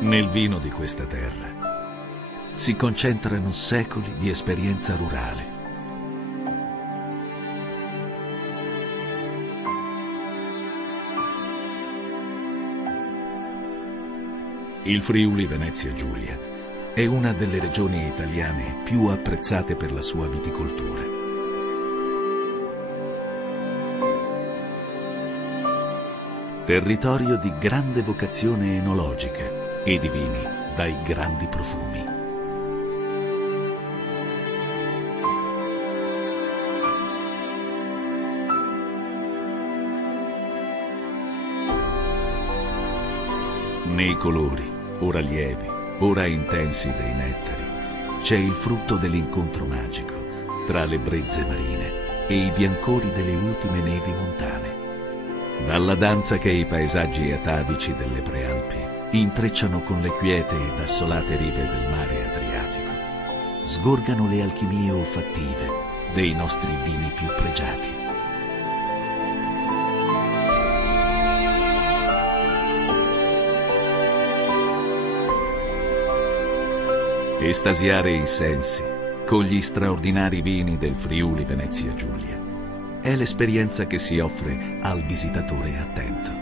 Nel vino di questa terra si concentrano secoli di esperienza rurale. Il Friuli Venezia Giulia è una delle regioni italiane più apprezzate per la sua viticoltura. Territorio di grande vocazione enologica e di vini dai grandi profumi. Nei colori, ora lievi, ora intensi dei nettari, c'è il frutto dell'incontro magico tra le brezze marine e i biancori delle ultime nevi montane. Dalla danza che i paesaggi atavici delle prealpi intrecciano con le quiete ed assolate rive del mare Adriatico, sgorgano le alchimie olfattive dei nostri vini più pregiati. Estasiare i sensi con gli straordinari vini del Friuli Venezia Giulia è l'esperienza che si offre al visitatore attento.